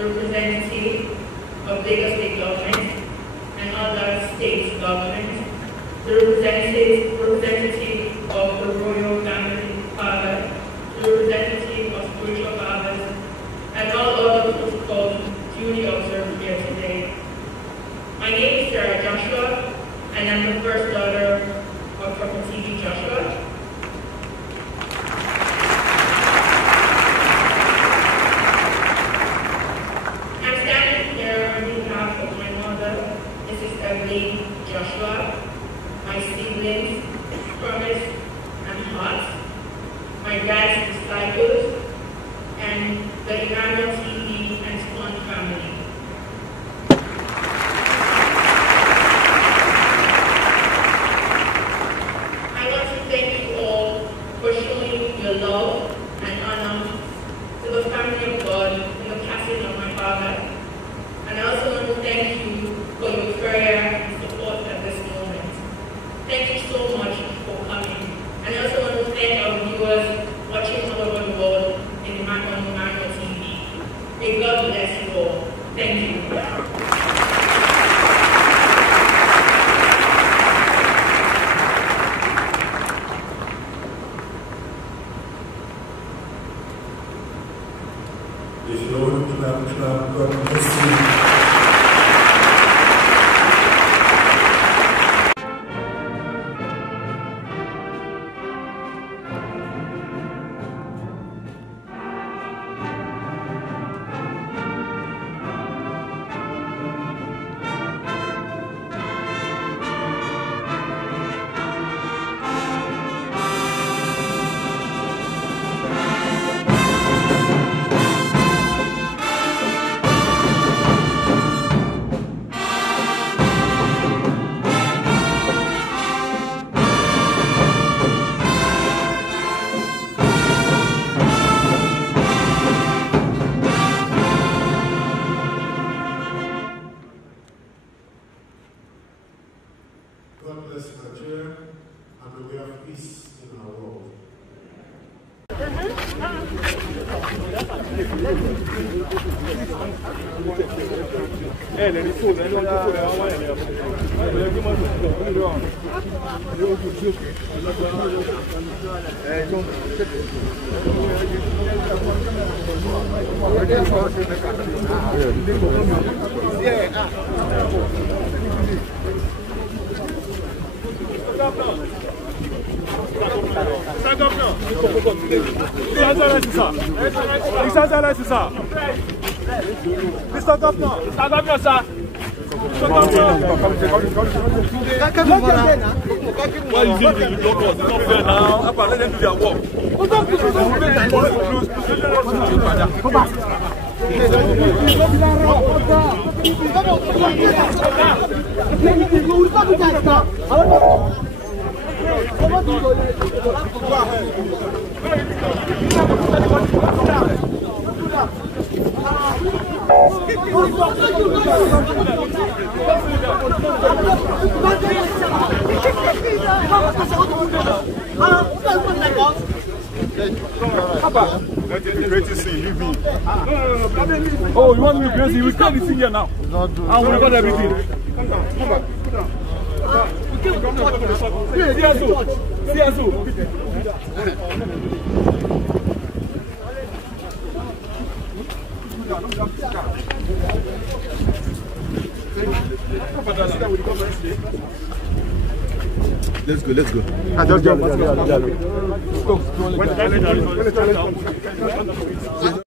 the representative of Lagos State Government and other state governments, the representative of the royal family father, the representative of spiritual fathers, and all other protocols duly observed here today. My name is Sarah Joshua, and I'm the first daughter of Prophet T.B. Joshua. I'm standing here on behalf of my mother, Mrs. Evelyn Joshua, my siblings, Promise and Hart, my dad's disciples, and the Emmanuel TV and Swan family. I want to thank you all for showing your love and honor to the family of God in the passing of my father. And I also want to thank you for your prayer and support at this moment. Thank you so much for coming. And I also want to thank our viewers watching all over the world on Emmanuel TV. May God bless you all. Thank you. If you want to clap, God bless you. God bless Nigeria, and may we have peace in our world. Oh, you want me to crazy? You will come this here now. I will record everything. Let's go, let's go.